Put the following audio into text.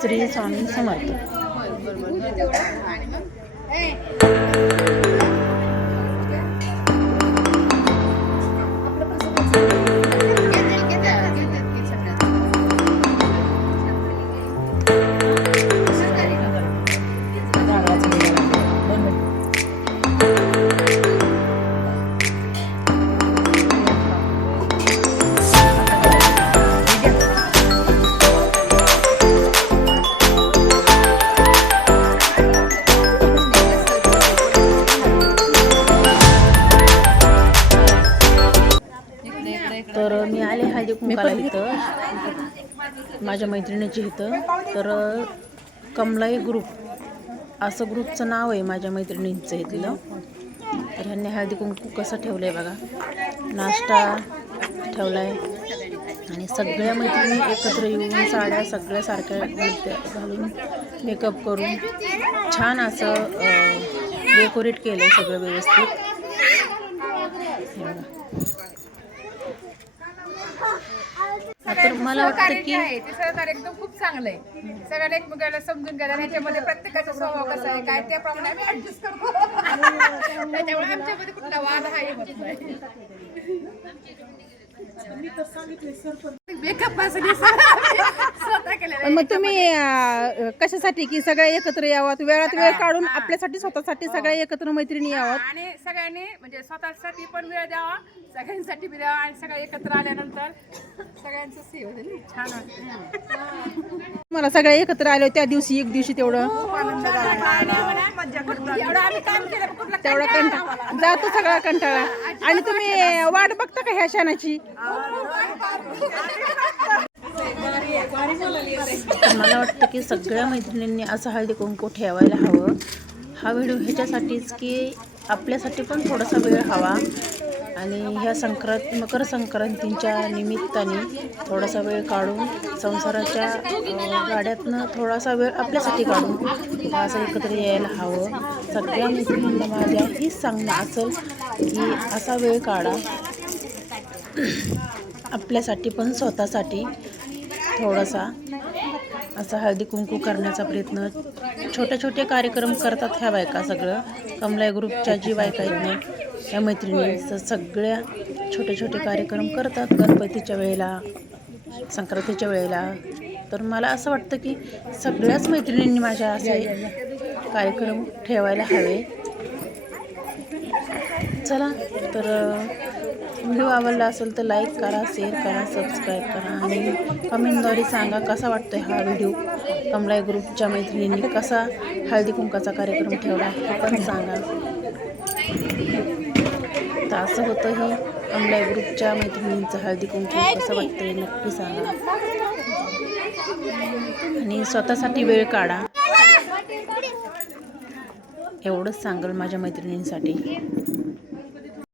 श्री स्वामी समर्थ. तर मी आले हळदी कुंकाला इथं. माझ्या मैत्रिणीची इथं. तर कमलाई ग्रुप असं ग्रुपचं नाव आहे माझ्या मैत्रिणींचं इथलं. तर ह्यांनी हळदी कुंकू कसं ठेवलं आहे बघा. नाश्ता ठेवला आहे आणि सगळ्या मैत्रिणी एकत्र येऊन साड्या सगळ्या सारख्या घालून मेकअप करून. छान असं डेकोरेट केलं आहे सगळं व्यवस्थित हे बघा हा, तर मला वाटतं की आहे ते सहकार्य एकदम खूप चांगलं आहे. सगळ्यांना एकमेकाला समजून घ्या ह्याच्यामध्ये प्रत्येकाचा स्वभाव कसा आहे काय त्याप्रमाणे आम्ही ऍडजस्ट करतो. त्याच्यामुळे आमच्यामध्ये कुठला वाद हा येत नाही. मेकअप केलेला पण मग तुम्ही अं, कशासाठी की सगळे एकत्र यावात वेळात वेळ काढून आपल्यासाठी स्वतःसाठी सगळे एकत्र मैत्रिणी यावात आणि सगळ्यांनी म्हणजे स्वतःसाठी पण वेळ द्यावा सगळ्यांसाठी बी द्यावा आणि सगळे एकत्र आल्यानंतर सगळ्यांचं ना. छान वाटतं मला सगळे एकत्र आले त्या दिवशी एक दिवशी तेवढं? एवढं आम्ही काम केलं पण कुठला तेवढा कंटाळा जातो सगळा कंटाळा. आणि तुम्ही वाट बघता का ह्या क्षणाची? मला वाटतं की सगळ्या मैत्रिणींनी असं हळदी कुंकू ठेवायला हवं. हा व्हिडिओ ह्याच्यासाठीच की आपल्यासाठी पण थोडासा वेळ हवा. आणि ह्या संक्रांत मकर संक्रांतीच्या निमित्ताने थोडासा वेळ काढून संसाराच्या गाड्यातनं थोडासा वेळ आपल्यासाठी काढून असं एकत्र यायला हवं. सगळ्या मैत्रिणींना माझ्या हीच सांगणं असेल की असा वेळ काढा. आपल्यासाठी पण स्वतःसाठी. थोडासा असा हळदी कुंकू करण्याचा प्रयत्न. छोटे छोटे कार्यक्रम करतात ह्या बायका सगळं. कमला ग्रुपच्या जी बायका आहेत ना या मैत्रिणी सगळ्या छोटे छोटे कार्यक्रम करतात गणपतीच्या वेळेला संक्रांतीच्या वेळेला. तर मला असं वाटतं की सगळ्याच मैत्रिणींनी माझ्या असे कार्यक्रम ठेवायला हवे. चला तर व्हिडिओ आवडला असेल तर लाईक करा शेअर करा सबस्क्राईब करा आणि कमेंटद्वारे सांगा कसा वाटतोय हा व्हिडिओ कमलाई ग्रुपच्या मैत्रिणींनी कसा हळदी कुंकाचा कार्यक्रम ठेवला हे पण सांगा. तर असं होतं हे कमलाई ग्रुपच्या मैत्रिणींचं हळदी कुंकू कसं वाटतंय नक्की सांगा. आणि स्वतःसाठी वेळ काढा. एवढंच सांगल माझ्या मैत्रिणींसाठी.